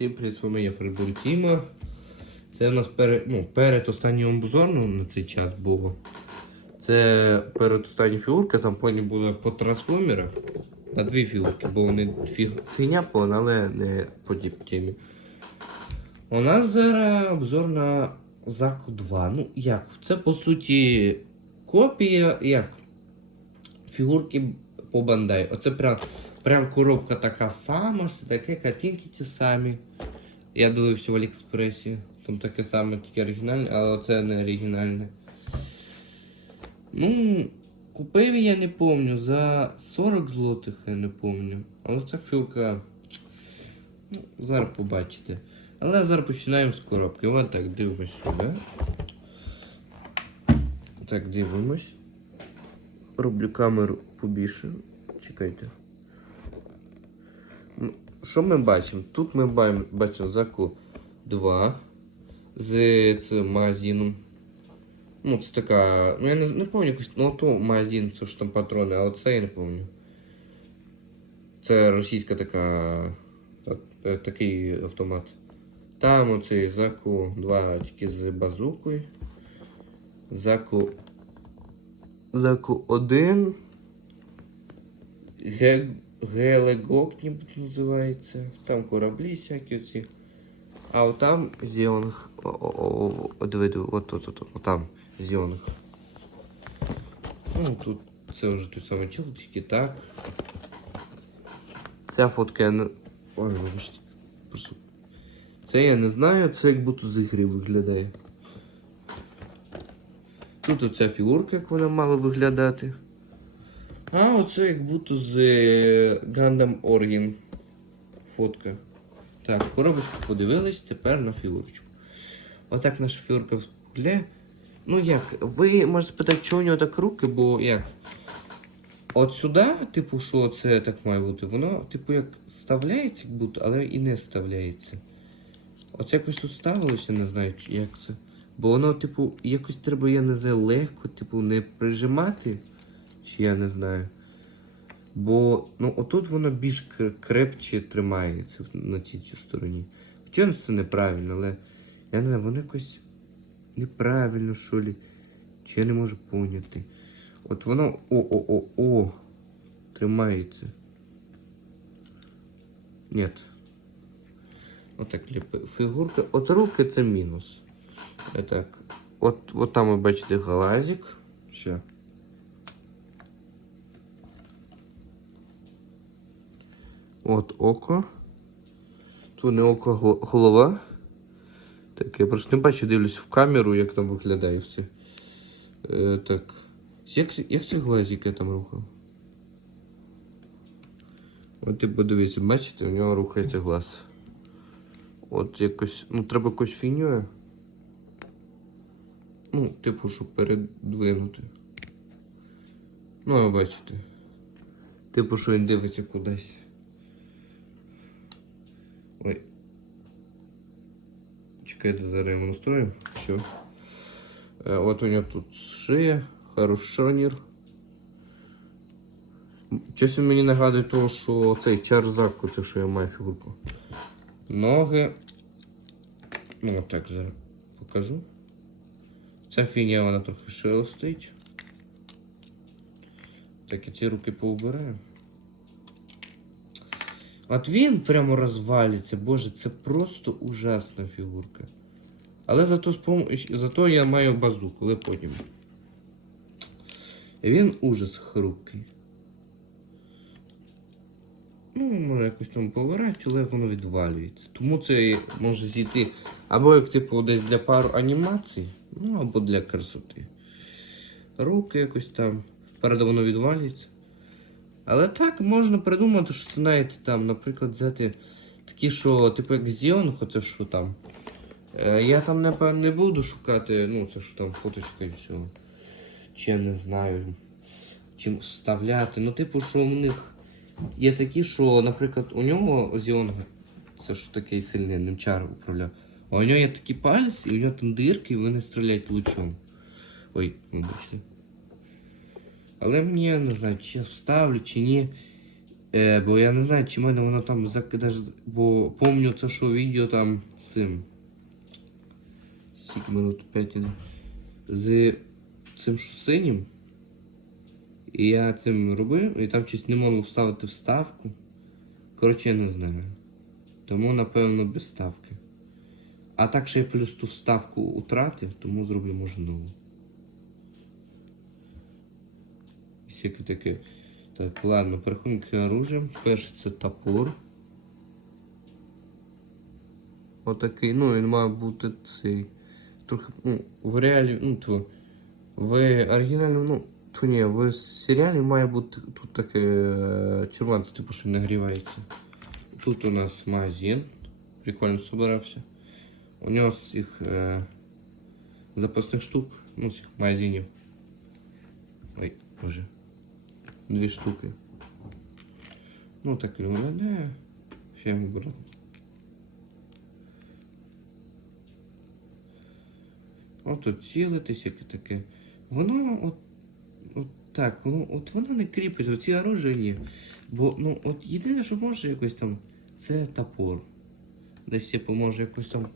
Всім привіт, з вами я Фрибун Тіма. Це у нас перед, ну, перед останнім обзором на цей час було. Це перед остання фігурка, там потім були по трансформерах. На дві фігурки, бо вони фіг, фігня повна, але не по тій темі. У нас зараз обзор на Заку 2. Ну як? Це по суті копія як? Фігурки по Бандай. Оце прям, прям коробка така сама, все таке, картинки ті самі. Я дивився в Аліекспресі. Там таке саме, тільки оригінальне, але це не оригінальне. Ну, купив я не помню, за 40 злотих я не помню. Але ця філка. Ну, зараз побачите. Але зараз починаємо з коробки. Ось так дивимось сюди. Так, дивимось. Роблю камеру побільше. Чекайте. Що ми бачимо? Тут ми бачимо, заку 2 з цим магазином. Ну, це така. Ну я не, не пам'ятаю якось. Ну то магазин, це ж там патрони, а оце я не пам'ятаю. Це російська така. е, такий автомат. Там оцей заку 2 тільки з базукою. Заку. Заку 1. Ге... Гелегок нібудь називається. Там кораблі всякі оці. А от там Зіонг. О, о, о, о, диви, диви, от тут, от, от, там Зіонг. Ну, тут це вже той самий чол, тільки так. Ця фотка я не. Ой, вибачте. Це я не знаю, це як будто з ігри виглядає. Тут оця фігурка, як вона мала виглядати. А оце як будто з е, Gundam Origin фотка. Так, коробочку подивились, тепер на фігурочку. Отак наша фігурка виглядає. Ну як, ви можете спитати, чого у нього так руки, бо як? От сюди, типу, що це так має бути, воно, типу, як вставляється, як будто, але і не вставляється. Оце якось тут ставилося, не знаю, як це. Бо воно, типу, якось треба, я не знаю, легко, типу, не прижимати. Чи я не знаю. Бо ну, отут воно більш крепче тримається на цій стороні. Хоча це неправильно, але я не знаю, воно якось неправильно, що лі. Чи я не можу поняти. От воно о-о-о-о тримається. Нет. Отак ліпи. Фігурка. От руки це мінус. Так. От, от там ви бачите глазик. Все. От око. Тут не око, голова. Так, я просто не бачу, дивлюсь в камеру, як там виглядає все. Е, так. Як, як ці глазики там рухав? От ти подивіться, бачите, у нього рухається глаз. От якось. Ну, треба якось фінює. Ну, типу, щоб передвинути. Ну, ви бачите. Типу, що він дивиться кудись. Ой. Чекайте, зараз я йому настрою. Все. Е, от у нього тут шия, хороший шарнір. Щось він мені нагадує того, що цей чарзак, оце що я маю фігурку. Ноги. Ну, так зараз покажу. Ця фігня вона трохи шелестить. Так, і ці руки поубираю. От він прямо розвалиться, боже, це просто ужасна фігурка. Але зато, зато я маю базуку, але потім. Він ужас хрупкий. Ну, може якось там повирати, але воно відвалюється. Тому це може зійти або як типу десь для пару анімацій, ну або для красоти. Руки якось там. Правда, воно відвалюється. Але так можна придумати, що це знаєте, там, наприклад, взяти такі, що, типу, як Зіон, хоча що там. Е, я там напевно не буду шукати, ну, це що там фоточка і все. Чи я не знаю. Чим вставляти. Ну, типу, що у них є такі, що, наприклад, у нього Зіон, це ж такий сильний, ним чар управляв. А у нього є такий палець, і у нього там дирки, і вони стріляють лучом. Ой, вибачте. Але мені я не знаю, чи я вставлю, чи ні. Е, бо я не знаю, чи мене воно там закидаш. Бо помню це, що відео там з цим. Скільки минут 5. З цим що синім. І я цим робив, і там щось не можу вставити вставку. Коротше, я не знаю. Тому, напевно, без ставки. А так ще й плюс ту вставку утратив, тому зроблю може нову. Всяке таке. Так, ладно, переходимо к оружиям. Перший це топор. Отакий, ну він має бути цей. Трохи, ну, в реалі, ну, тво, в оригінальному, ну, то ні, в серіалі має бути тут таке е, червоне, це типу, що нагрівається. Тут у нас магазин. Прикольно собирався. У нього з цих е, запасних штук, ну, з цих магазинів. Ой, боже. Дві штуки. Ну так він виглядає. Ще беру. От тут цілитись, яке таке. Воно от, от так, воно, от воно не кріпить, оці оружені. Бо ну, от єдине, що може якось там, це топор. Десь я поможе якось там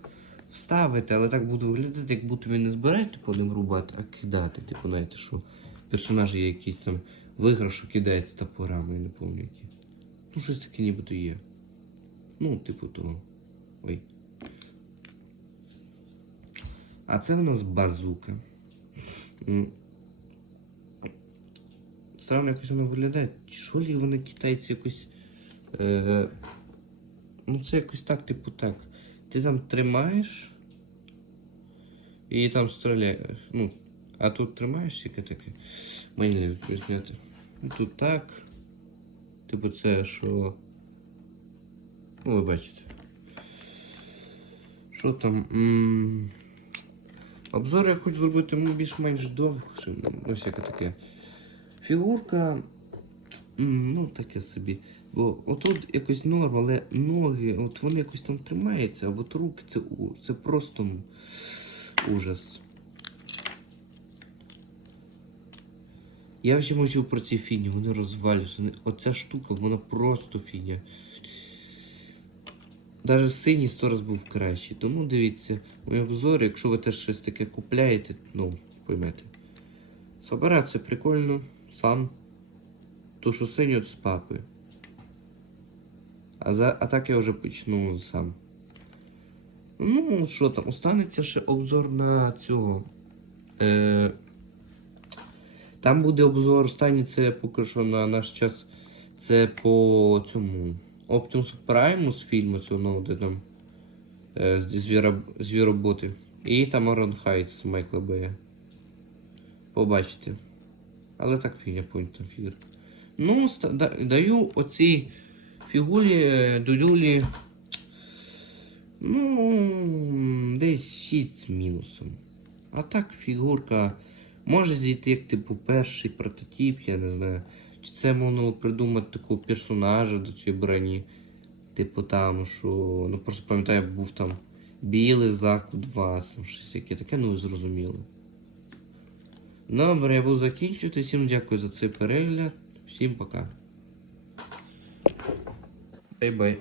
вставити, але так буде виглядати, як будто він не збирає, типу, не рубати, а кидати. Типу, знаєте, що персонажі є якісь там виграш, що кидається топорами, я не пам'ятаю які. Ну, щось таке нібито є. Ну, типу того. Ой. А це у нас базука. Странно якось воно виглядає. Що лі вони китайці якось. Е, ну це якось так, типу так. Ти там тримаєш і там стріляєш. Ну, а тут тримаєш тільки таке. Мені відрізняти. Тут так. Типу це що. Ну, ви бачите. Що там? М, Обзор я хочу зробити ну, більш-менш довше, ну, всяке таке. Фігурка. м, Ну, таке собі. Бо отут якось норм, але ноги, от вони якось там тримаються, а от руки це, це просто ужас. Я вже мовчу про ці фіні, вони розвалюються. Оця штука, вона просто фіня. Даже синій сто раз був кращий. Тому дивіться, мої обзори, якщо ви теж щось таке купляєте, ну, поймете. Собирати це прикольно, сам. То, що синю з папи. А, за, а так я вже почну сам. Ну, що там, останеться ще обзор на цього. Е, там буде обзор останній, це поки що на наш час. Це по цьому. Optimus Prime з фільму цього нового, де там е, звіроботи. І там Iron з Майкла Бея. Побачите. Але так фігня point там фігур. Ну, да- даю оцій фігурі е. Ну, десь 6 з мінусом. А так фігурка може зійти як типу перший прототип, я не знаю. Чи це можна придумати такого персонажа до цієї броні. Типу там, що. Ну просто пам'ятаю, був там білий заку 2, там щось яке таке, ну зрозуміло. Добре, я буду закінчувати. Всім дякую за цей перегляд. Всім пока. Бай-бай.